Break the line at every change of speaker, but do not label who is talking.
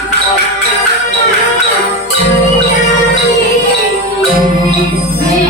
Thank you.